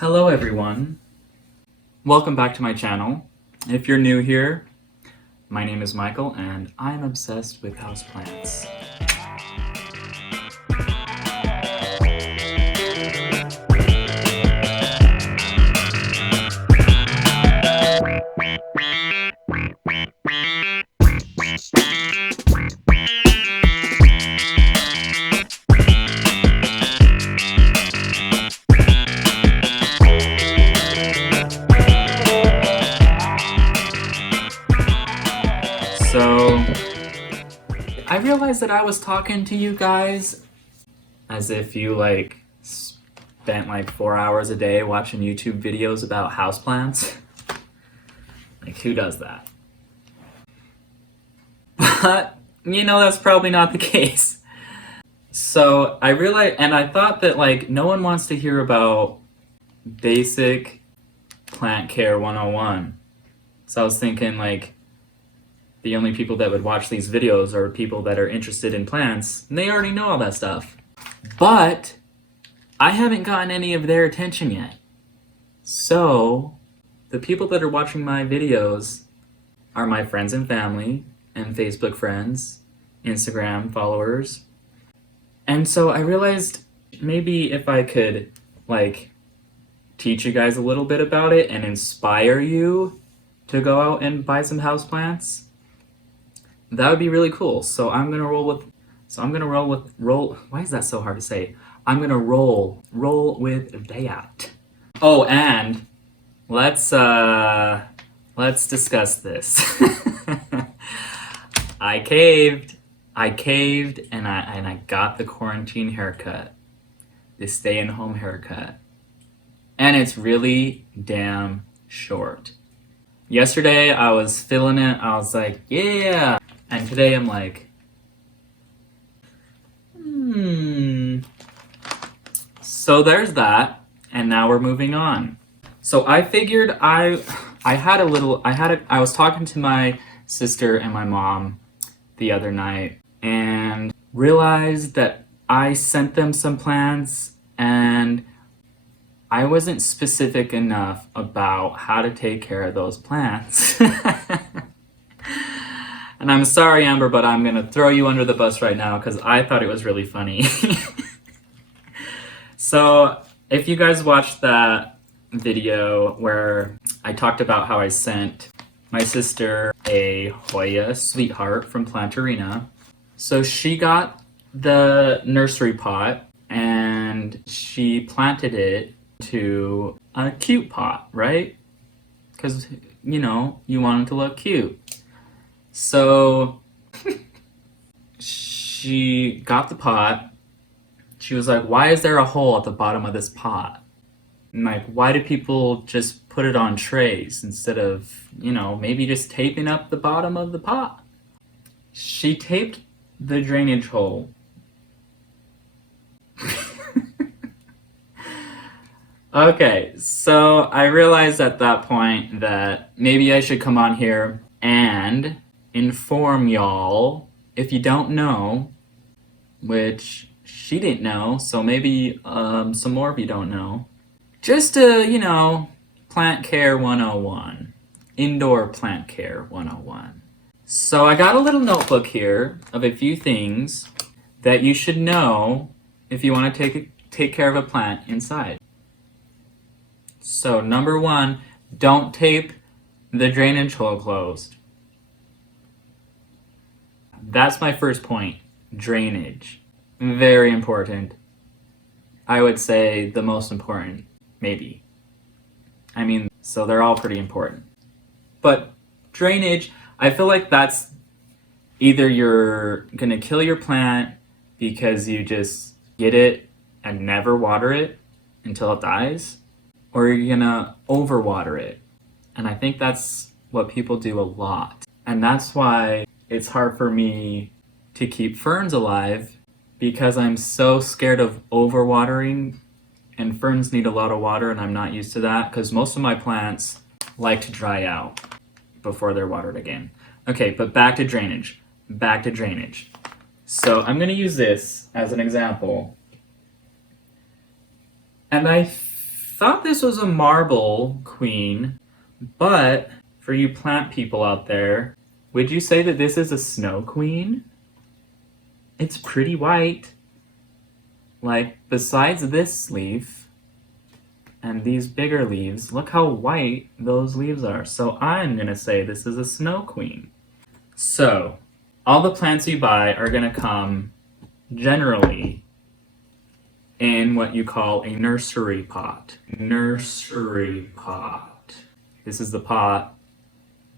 Hello everyone, welcome back to my channel. If you're new here, my name is Michael and I'm obsessed with houseplants. So, I realized that I was talking to you guys as if you spent 4 hours a day watching YouTube videos about houseplants. Who does that? But, that's probably not the case. So, I realized, and I thought that no one wants to hear about basic plant care 101. So I was thinking the only people that would watch these videos are people that are interested in plants, and they already know all that stuff. But I haven't gotten any of their attention yet. So the people that are watching my videos are my friends and family, and Facebook friends, Instagram followers. And so I realized maybe if I could teach you guys a little bit about it and inspire you to go out and buy some houseplants, that would be really cool. So I'm gonna roll with why is that so hard to say? I'm gonna roll with that. Oh, and let's discuss this. I caved and I got the quarantine haircut, the stay-in-home haircut. And it's really damn short. Yesterday I was feeling it, I was like, yeah. And today I'm like, So there's that, and now we're moving on. So I figured I was talking to my sister and my mom the other night and realized that I sent them some plants and I wasn't specific enough about how to take care of those plants. And I'm sorry, Amber, but I'm gonna throw you under the bus right now because I thought it was really funny. So if you guys watched that video where I talked about how I sent my sister a Hoya Sweetheart from Plantarina, so she got the nursery pot and she planted it to a cute pot, right? Because, you want it to look cute. So she got the pot. She was like, why is there a hole at the bottom of this pot? And why do people just put it on trays instead of, maybe just taping up the bottom of the pot? She taped the drainage hole. Okay, so I realized at that point that maybe I should come on here and inform y'all, if you don't know, which she didn't know, so maybe some more of you don't know, just plant care 101, indoor plant care 101. So I got a little notebook here of a few things that you should know if you want to take care of a plant inside. So number 1, don't tape the drainage hole closed. That's my first point. Drainage. Very important. I would say the most important, maybe. So they're all pretty important. But drainage, I feel like that's either you're gonna kill your plant because you just get it and never water it until it dies, or you're gonna overwater it. And I think that's what people do a lot. And that's why it's hard for me to keep ferns alive, because I'm so scared of overwatering, and ferns need a lot of water and I'm not used to that because most of my plants like to dry out before they're watered again. Okay, but back to drainage. So I'm gonna use this as an example. And I thought this was a marble queen, but for you plant people out there, would you say that this is a snow queen? It's pretty white. Like, besides this leaf and these bigger leaves, look how white those leaves are. So I'm gonna say this is a snow queen. So, all the plants you buy are gonna come generally in what you call a nursery pot. Nursery pot. This is the pot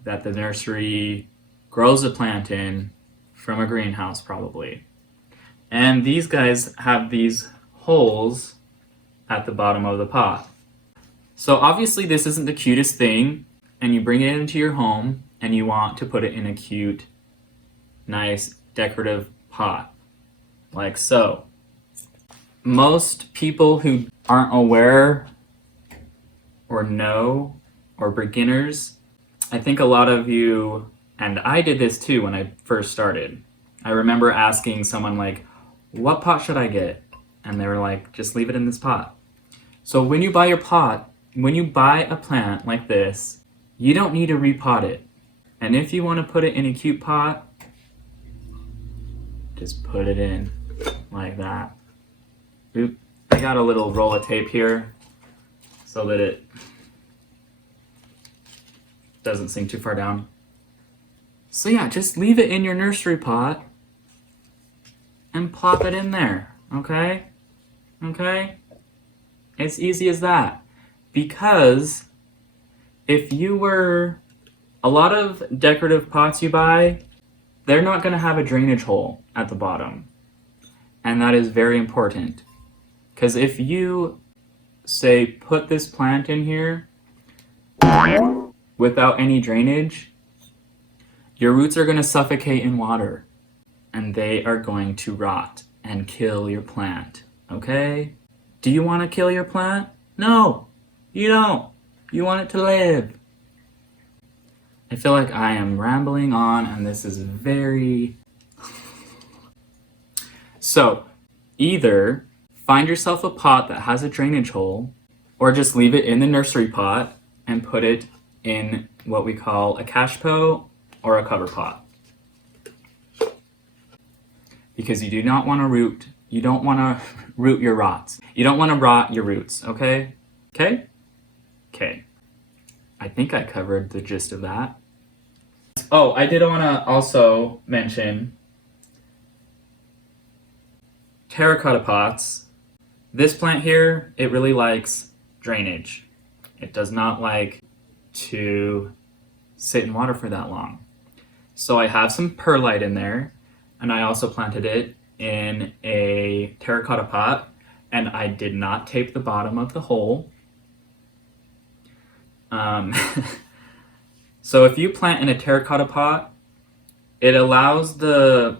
that the nursery grows a plant in from a greenhouse, probably. And these guys have these holes at the bottom of the pot. So obviously this isn't the cutest thing, and you bring it into your home and you want to put it in a cute, nice, decorative pot, like so. Most people who aren't aware or know, or beginners, I think a lot of you, and I did this too when I first started. I remember asking someone like, what pot should I get? And they were like, just leave it in this pot. So when you buy your pot, when you buy a plant like this, you don't need to repot it. And if you want to put it in a cute pot, just put it in like that. Oop, I got a little roll of tape here so that it doesn't sink too far down. So yeah, just leave it in your nursery pot and plop it in there, okay? Okay? It's easy as that. Because if you were, a lot of decorative pots you buy, they're not gonna have a drainage hole at the bottom. And that is very important. Because if you, say, put this plant in here without any drainage, your roots are gonna suffocate in water. And they are going to rot and kill your plant, okay? Do you want to kill your plant? No, you don't. You want it to live. I feel like I am rambling on, and this is very... So, either find yourself a pot that has a drainage hole, or just leave it in the nursery pot and put it in what we call a cache pot or a cover pot. Because you do not want to root, you don't want to root your rots. You don't want to rot your roots, okay? Okay? Okay. I think I covered the gist of that. Oh, I did want to also mention terracotta pots. This plant here, it really likes drainage. It does not like to sit in water for that long. So I have some perlite in there. And I also planted it in a terracotta pot, and I did not tape the bottom of the hole. So if you plant in a terracotta pot, it allows the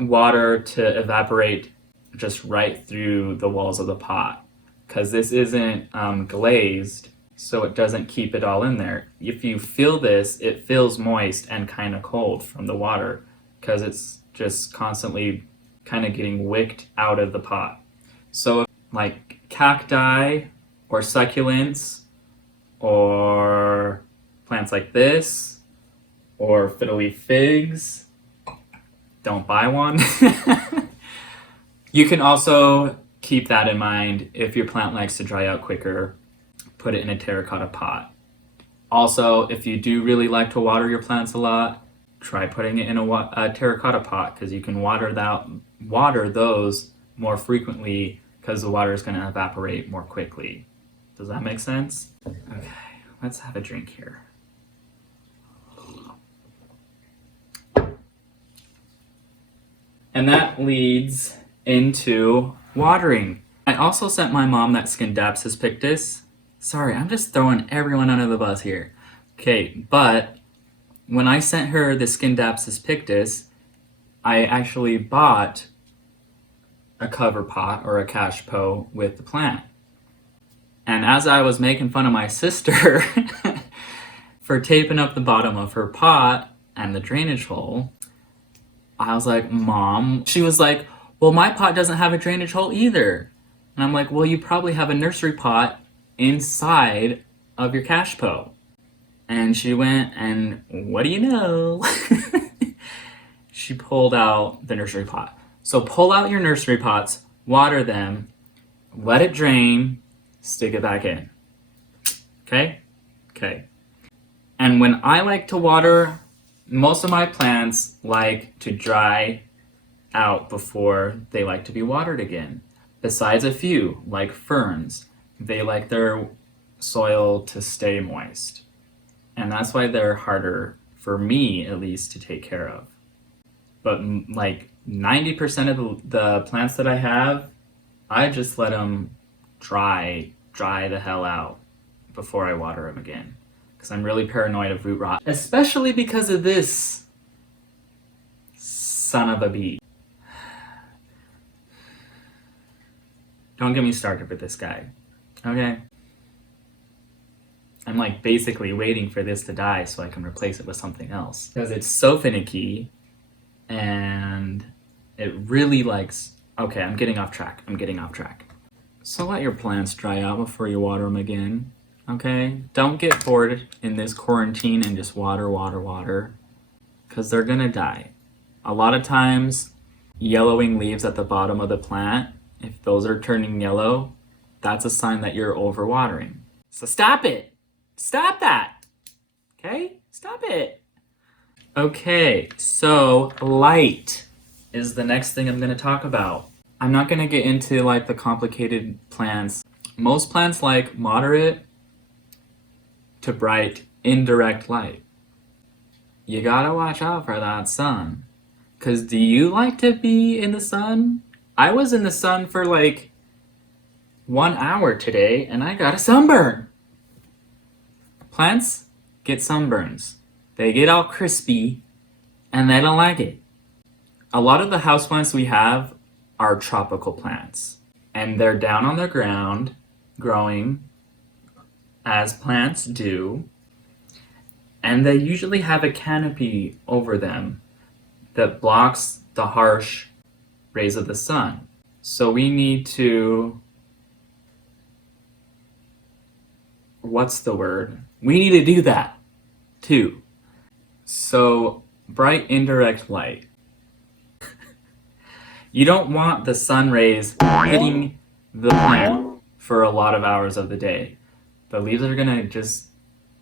water to evaporate just right through the walls of the pot, because this isn't glazed, so it doesn't keep it all in there. If you feel this, it feels moist and kind of cold from the water, because it's just constantly kind of getting wicked out of the pot. So like cacti or succulents or plants like this or fiddly figs, don't buy one. You can also keep that in mind. If your plant likes to dry out quicker, put it in a terracotta pot. Also, if you do really like to water your plants a lot, try putting it in a terracotta pot, because you can water those more frequently, because the water is going to evaporate more quickly. Does that make sense? Okay, let's have a drink here. And that leads into watering. I also sent my mom that Scalecaster pictus. Sorry, I'm just throwing everyone under the bus here. Okay, but when I sent her the Scalecaster pictus, I actually bought a cover pot or a cache pot with the plant. And as I was making fun of my sister for taping up the bottom of her pot and the drainage hole, I was like, Mom, she was like, well, my pot doesn't have a drainage hole either. And I'm like, well, you probably have a nursery pot inside of your cash po. And she went and what do you know? She pulled out the nursery pot. So pull out your nursery pots, water them, let it drain, stick it back in. Okay? Okay. And when I like to water, most of my plants like to dry out before they like to be watered again. Besides a few, like ferns, they like their soil to stay moist. And that's why they're harder, for me at least, to take care of. But like 90% of the plants that I have, I just let them dry the hell out before I water them again. Because I'm really paranoid of root rot, especially because of this son of a bee. Don't get me started with this guy, okay? I'm like basically waiting for this to die so I can replace it with something else. Because it's so finicky and it really likes... Okay, I'm getting off track. So let your plants dry out before you water them again, okay? Don't get bored in this quarantine and just water, because they're gonna die. A lot of times, yellowing leaves at the bottom of the plant, if those are turning yellow, that's a sign that you're overwatering. So stop it! Stop that! Okay? Stop it! Okay, so light is the next thing I'm gonna talk about. I'm not gonna get into like the complicated plants. Most plants like moderate to bright indirect light. You gotta watch out for that sun. 'Cause do you like to be in the sun? I was in the sun for like 1 hour today and I got a sunburn. Plants get sunburns. They get all crispy and they don't like it. A lot of the houseplants we have are tropical plants and they're down on the ground growing as plants do, and they usually have a canopy over them that blocks the harsh rays of the sun. So we need to, what's the word? We need to do that too. So bright indirect light. You don't want the sun rays hitting the plant for a lot of hours of the day. The leaves are gonna just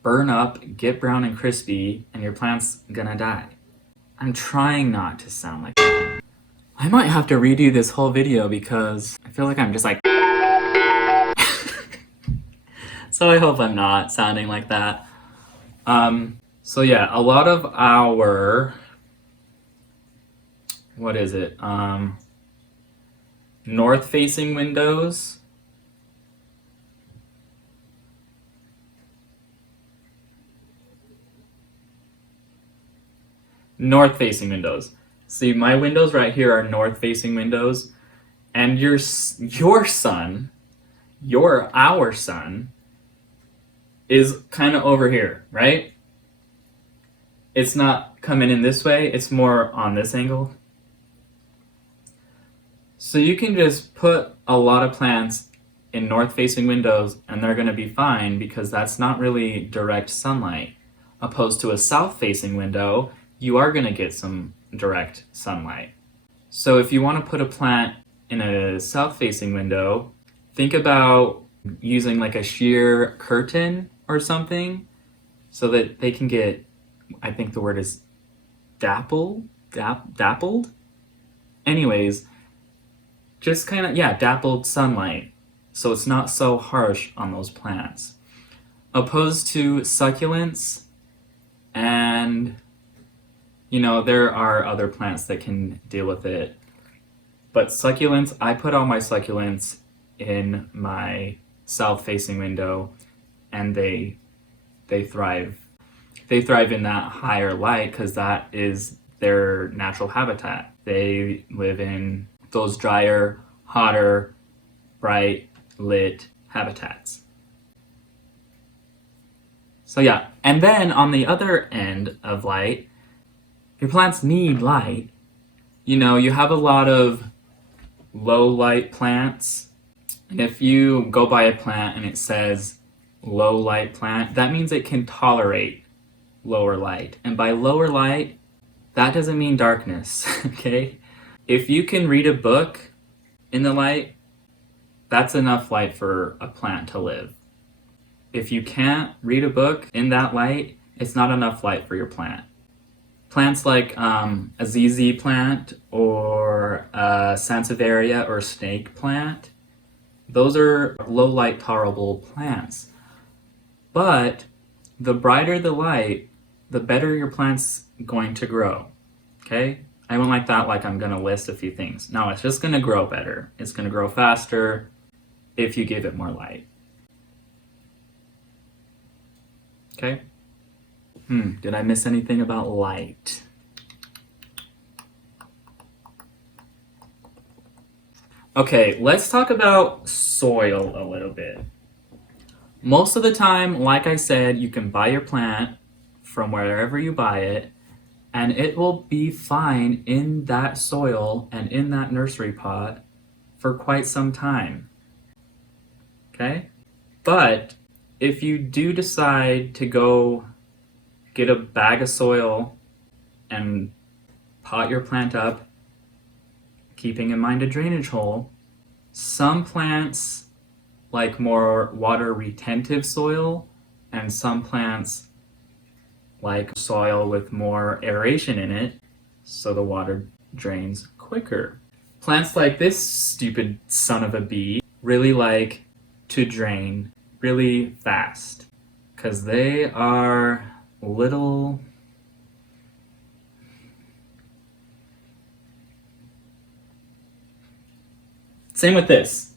burn up, get brown and crispy, and your plant's gonna die. I'm trying not to sound like that. I might have to redo this whole video because I feel like I'm just like... So I hope I'm not sounding like that. So yeah, a lot of our... What is it? North-facing windows. North-facing windows. See, my windows right here are north-facing windows, and our sun is kind of over here, right? It's not coming in this way, it's more on this angle. So you can just put a lot of plants in north-facing windows and they're gonna be fine because that's not really direct sunlight. Opposed to a south-facing window, you are gonna get some direct sunlight. So if you wanna put a plant in a south-facing window, think about using like a sheer curtain or something so that they can get, I think the word is dappled? Anyways, just kind of, yeah, dappled sunlight. So it's not so harsh on those plants. Opposed to succulents, and you know, there are other plants that can deal with it. But succulents, I put all my succulents in my south-facing window and they thrive. They thrive in that higher light because that is their natural habitat. They live in those drier, hotter, bright, lit habitats. So yeah, and then on the other end of light, your plants need light. You know, you have a lot of low light plants, And if you go buy a plant and it says low light plant, that means it can tolerate lower light. And by lower light, that doesn't mean darkness, okay? If you can read a book in the light, that's enough light for a plant to live. If you can't read a book in that light, it's not enough light for your plant. Plants like a ZZ plant or a Sansevieria or snake plant, those are low light tolerable plants. But the brighter the light, the better your plant's going to grow, okay? I went like that, like I'm gonna list a few things. No, it's just gonna grow better. It's gonna grow faster if you give it more light. Okay? Did I miss anything about light? Okay, let's talk about soil a little bit. Most of the time, like I said, you can buy your plant from wherever you buy it, and it will be fine in that soil and in that nursery pot for quite some time. Okay? But if you do decide to go get a bag of soil and pot your plant up, keeping in mind a drainage hole, some plants like more water retentive soil, and some plants like soil with more aeration in it, so the water drains quicker. Plants like this stupid son of a bee really like to drain really fast, because they are little same with this.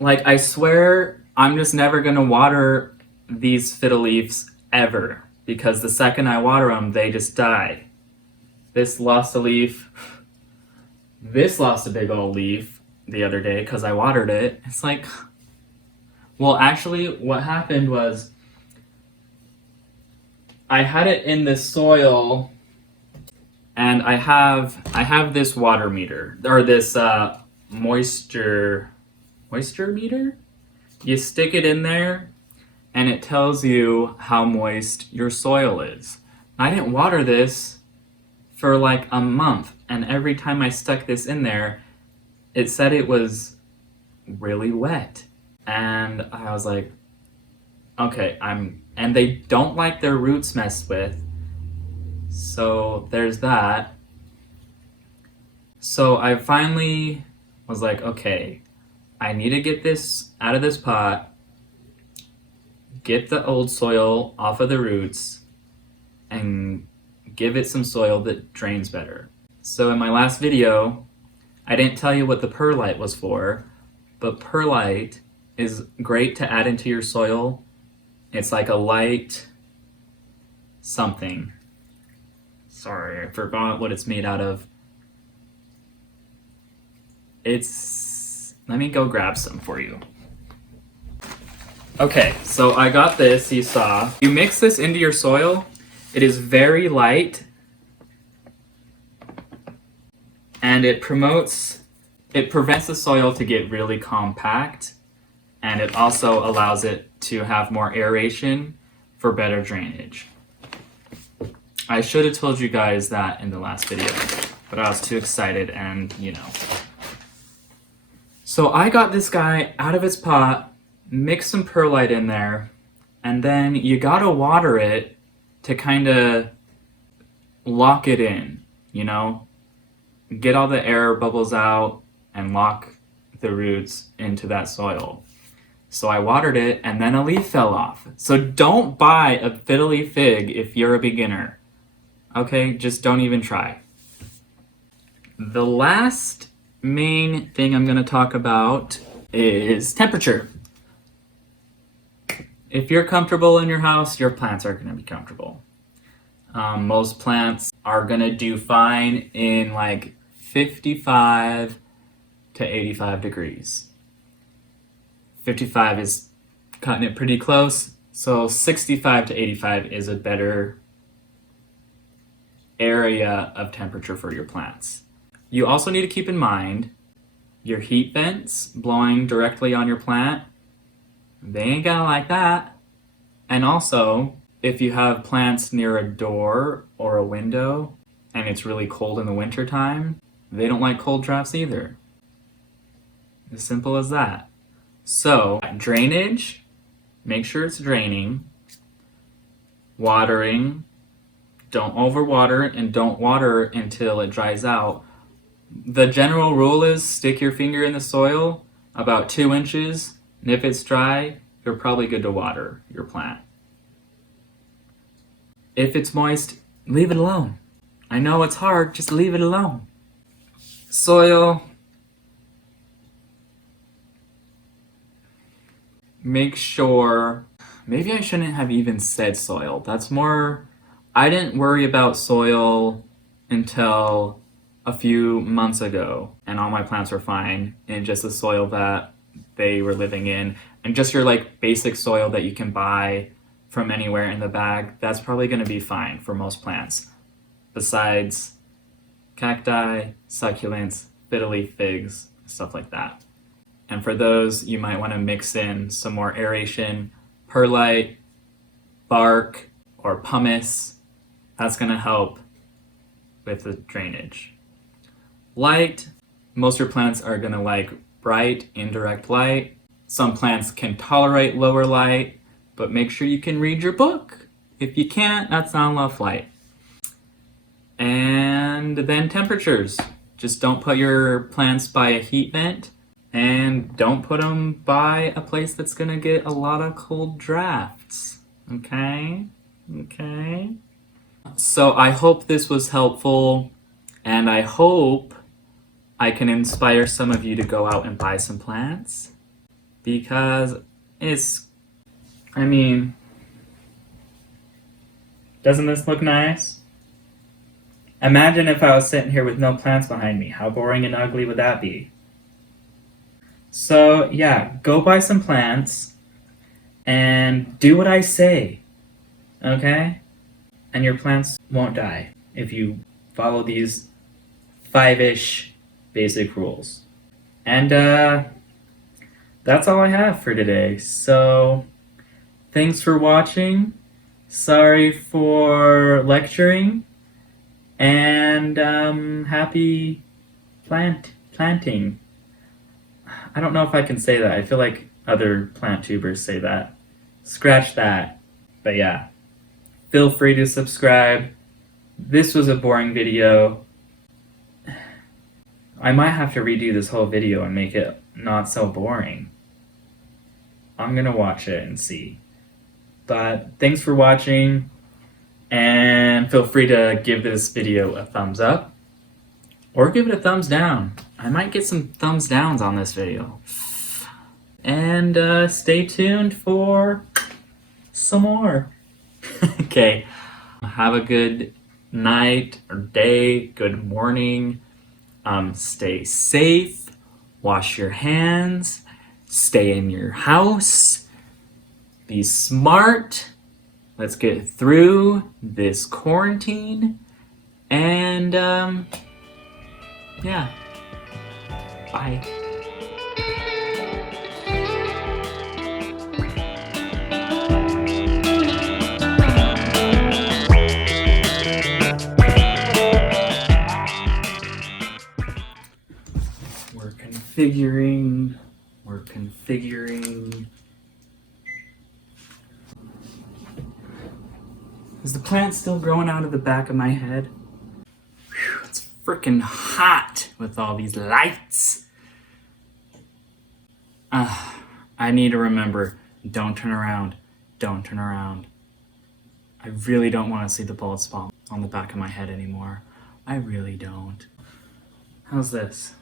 Like, I swear I'm just never gonna water these fiddle leaves ever, because the second I water them, they just die. This lost a leaf. This lost a big old leaf the other day because I watered it. It's like, well, actually, what happened was I had it in the soil, and I have this water meter, or this moisture meter. You stick it in there, and it tells you how moist your soil is. I didn't water this for like a month, and every time I stuck this in there, it said it was really wet. And I was like, okay, and they don't like their roots messed with, so there's that. So I finally was like, okay, I need to get this out of this pot, get the old soil off of the roots, and give it some soil that drains better. So in my last video, I didn't tell you what the perlite was for, but perlite is great to add into your soil. It's like a light something. Sorry, I forgot what it's made out of. Let me go grab some for you. Okay, so I got this, you saw. You mix this into your soil. It is very light, and it prevents the soil to get really compact, and it also allows it to have more aeration for better drainage. I should have told you guys that in the last video, but I was too excited and, you know. So I got this guy out of his pot, mixed some perlite in there, and then you gotta water it to kind of lock it in, you know? Get all the air bubbles out and lock the roots into that soil. So I watered it, and then a leaf fell off. So don't buy a fiddly fig if you're a beginner. Okay, just don't even try. The last main thing I'm gonna talk about is temperature. If you're comfortable in your house, your plants are gonna be comfortable. Most plants are gonna do fine in like 55 to 85 degrees. 55 is cutting it pretty close, so 65 to 85 is a better area of temperature for your plants. You also need to keep in mind your heat vents blowing directly on your plant. They ain't gonna like that. And also, if you have plants near a door or a window and it's really cold in the wintertime, they don't like cold drafts either. As simple as that. So, drainage, make sure it's draining. Watering, don't overwater and don't water until it dries out. The general rule is stick your finger in the soil about 2 inches, and if it's dry, you're probably good to water your plant. If it's moist, leave it alone. I know it's hard, just leave it alone. Soil. Make sure, maybe I shouldn't have even said soil. That's more, I didn't worry about soil until a few months ago, and all my plants were fine in just the soil that they were living in. And just your like basic soil that you can buy from anywhere in the bag, that's probably going to be fine for most plants. Besides cacti, succulents, fiddly figs, stuff like that. And for those, you might want to mix in some more aeration, perlite, bark, or pumice. That's going to help with the drainage. Light, most of your plants are going to like bright, indirect light. Some plants can tolerate lower light, but make sure you can read your book. If you can't, that's not enough light. And then temperatures. Just don't put your plants by a heat vent, and don't put them by a place that's gonna get a lot of cold drafts. Okay? Okay? So I hope this was helpful, and I hope I can inspire some of you to go out and buy some plants, because doesn't this look nice? Imagine if I was sitting here with no plants behind me. How boring and ugly would that be? So yeah, go buy some plants and do what I say, okay? And your plants won't die if you follow these 5-ish basic rules. And that's all I have for today. So thanks for watching. Sorry for lecturing. And happy planting. I don't know if I can say that. I feel like other plant tubers say that. Scratch that. But yeah, feel free to subscribe. This was a boring video. I might have to redo this whole video and make it not so boring. I'm gonna watch it and see. But thanks for watching, and feel free to give this video a thumbs up or give it a thumbs down. I might get some thumbs downs on this video. And stay tuned for some more. Okay, have a good night or day, good morning. Stay safe, wash your hands, stay in your house, be smart. Let's get through this quarantine, and yeah, bye. We're configuring. Is the plant still growing out of the back of my head? Whew, it's freaking hot with all these lights. I need to remember, don't turn around, don't turn around. I really don't want to see the bald spot on the back of my head anymore. I really don't. How's this?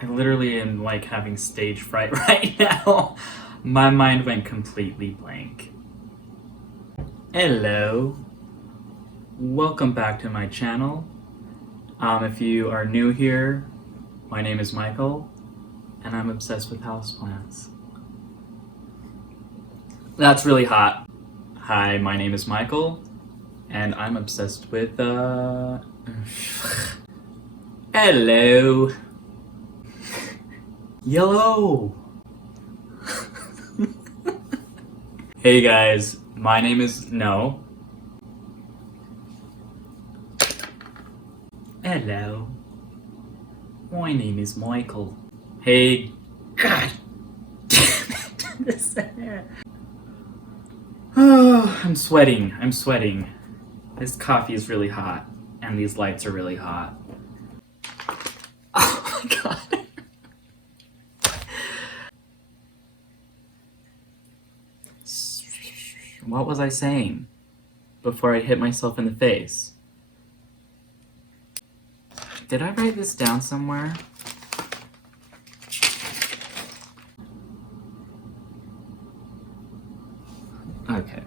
I literally am like having stage fright right now. My mind went completely blank. Hello. Welcome back to my channel. If you are new here, My name is Michael, and I'm obsessed with houseplants. That's really hot. Hi, my name is Michael, and I'm obsessed with, Hello! Yellow! Hey guys, my name is... No. Hello. My name is Michael. Hey... God damn it. Oh, I'm sweating. This coffee is really hot, and these lights are really hot. Oh my god. What was I saying before I hit myself in the face? Did I write this down somewhere? Okay.